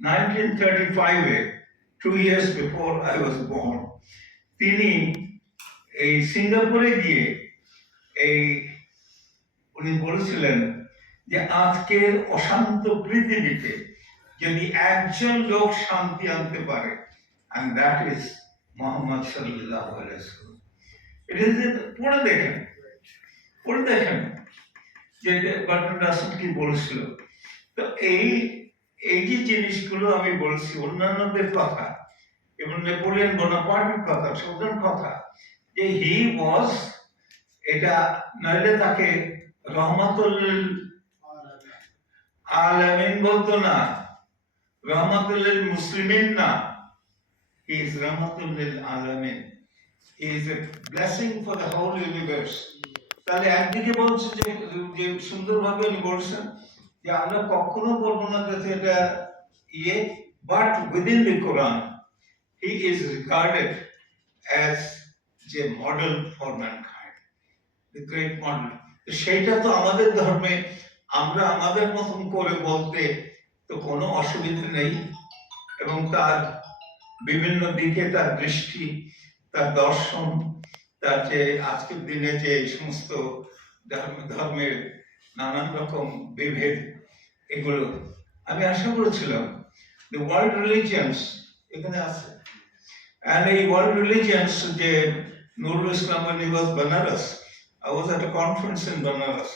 1935 A two years before I was born, তিনি এই সিঙ্গাপুরে গিয়ে এই উনি বলেছিলেন যে আজকের অশান্ত পৃথিবীতে যদি একজন লোক শান্তি আনতে পারে, and that is মোহাম্মদ সাল্লাহ এটা যে পড়ে দেখেন পড়ে দেখেন, যে বাটন কি বলেছিল, তো এই এই যে জিনিসগুলো আমি বলছি, অন্যান্যদের কথা, এবং নেপোলিয়ন বোনাপার্টের কথা, সৌদার কথা, যে হি ওয়াজ এটা নইলে তাকে রহমাতুল আলামিন বলতো না, রহমাতুল মুসলিমিন না হি ইজ রহমাতুল আলামিন he is a blessing for the whole universe তাহলে একদিকে বলছে যে সুন্দরভাবে উনি বলছেন যে আমরা কখনো বলব না যে এটা ইয়ে but within the Quran he is regarded as যে model for mankind the great model সেইটা তো আমাদের ধর্মে, আমরা আমাদের মতন করে বলতে তো কোনো অসুবিধা নেই, এবং তার বিভিন্ন দিকে তার দৃষ্টি, তার দর্শন, তার যে আজকের দিনে যে সমস্ত ধর্ম- ধর্মের নানান রকম বিভেদ এগুলো। আমি আশা করেছিলাম দি ওয়ার্ল্ড রিলিজিয়ান্স এখানে আছে। And এই ওয়ার্ল্ড রিলিজিয়ান্স যে নুরুল ইসলাম was Banaras, I was at a conference in Banaras.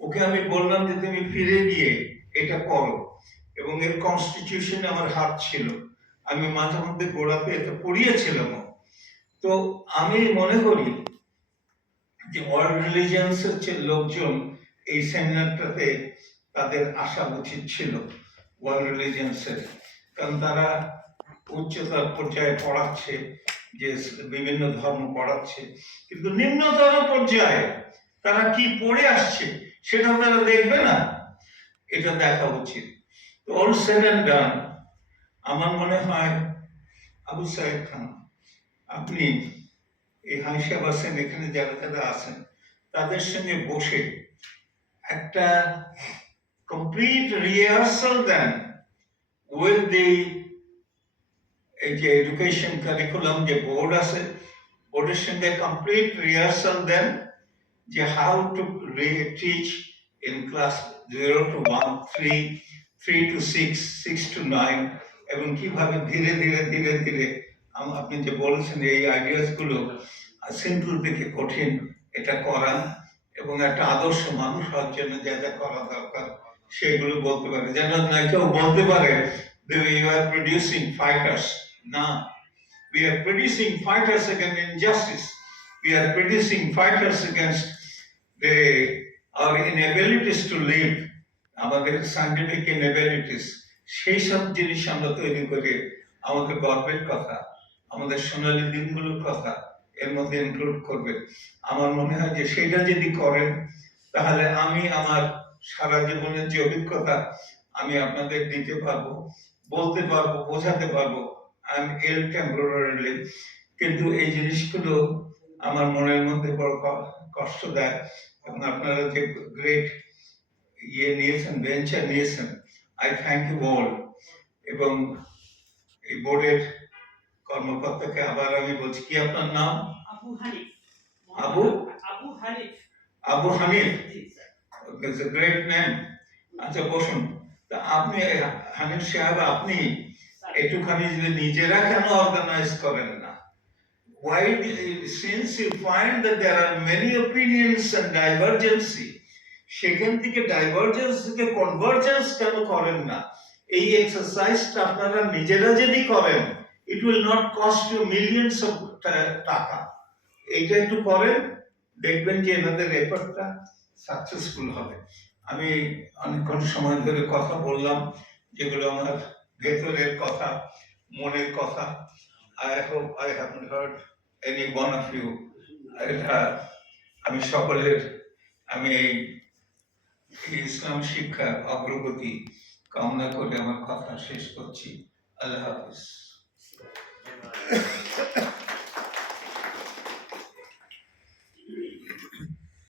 ওকে আমি বললাম যে তুমি ফিরে গিয়ে এটা করো। এবং এর কনস্টিটিউশনে আমার হাত ছিল। আমি মাঝে মধ্যে গোড়াতে এটা পড়িয়েছিলাম। তো আমি মনে করি যে ওয়ার্ল্ড রিলিজিয়ান্স হচ্ছে লোকজন এই সেমিনারটাতে তাদের আসা উচিত ছিল ওয়ার্ল্ড রিলিজিয়ান্সের কারণ তারা উচ্চতর পর্যায়ে পড়াচ্ছে, যে বিভিন্ন ধর্ম পড়াচ্ছে। কিন্তু নিম্নতর পর্যায়ে তারা কি পড়ে আসছে, সেটা তারা দেখবে না। এটা দেখা উচিত। অল সেড ডান আমার মনে হয় আবু সাহেব খান, আপনি এই হাইসা বাসেন এখানে যারা যারা আছেন, তাদের সঙ্গে বসে একটা complete rehearsal then with the এই যে এডুকেশন কারিকুলাম যে বোর্ড আছে বোর্ডের সঙ্গে কমপ্লিট রিহার্সাল দেন যে how to teach in class zero to one three three two six six two nine এবং কীভাবে ধীরে ধীরে ধীরে ধীরে আপনি যে বলেছেন এই আইডিয়াসগুলো সিম্পল থেকে কঠিন এটা করান এবং একটা আদর্শ মানুষ হওয়ার জন্য যা যা করা দরকার, সেগুলো বলতে পারে। যেন না কেউ বলতে পারে ইউ আর প্রডিউসিং ফাইটার্স না। We are producing fighters against injustice. We are producing fighters against the, our inabilities to live. আমাদের সাইন্টিফিক ইনএবিলিটিস সেই সব জিনিস আমরা তৈরি করে আমাদের গর্বের কথা, আমাদের সোনালী দিনগুলোর কথা এর মধ্যে ইনক্লুড করবে। আমার মনে হয় যে সেটা যদি করেন, তাহলে আমি আমার সারা জীবনের যে অভিজ্ঞতা, আমি আপনাদের দিতে পারব, বলতে পারব, বোঝাতে পারব। আই এম এল টেম্পোরারিলি কিন্তু এই জিনিসগুলো আমার মনের মধ্যে বড় কষ্ট দেয়। এবং আপনারা যে গ্রেট ইয়ে নিয়েছেন ভেঞ্চার নিয়েছেন আই থ্যাংক ইউ অল এবং এই বোর্ডের কর্মকর্তাকে আবার আমি বলছি কি আপনার নাম? Abu Hanif. Abu? Abu Hanif. Abu Hanif? It's a great name আচ্ছা বসুন। তা আপনি হানিফ সাহেব আপনি একটুখানি যদি নিজেরা কেন অর্গানাইজ করেন না? Why since you find that there are many opinions and divergency সেখান থেকে ডাইভার্জেন্স থেকে কনভার্জেন্স কেন করেন না? এই এক্সারসাইজটা আপনারা নিজেরা যদি করেন it will not cost you millions of টাকা এইটা একটু করেন দেখবেন যে এনাদের এফার্টটা সাকসেসফুল হবে। আমি অনেকক্ষণ সময় ধরে কথা বললাম, যেগুলো আমার ভেতরের কথা, মনের কথা। I hope I haven't heard anyone of you এটা আমি সকলের, আমি এই ইসলাম শিক্ষার অগ্রগতি কামনা করে আমার কথা শেষ করছি। আল্লাহ হাফিজ। ハハハハ!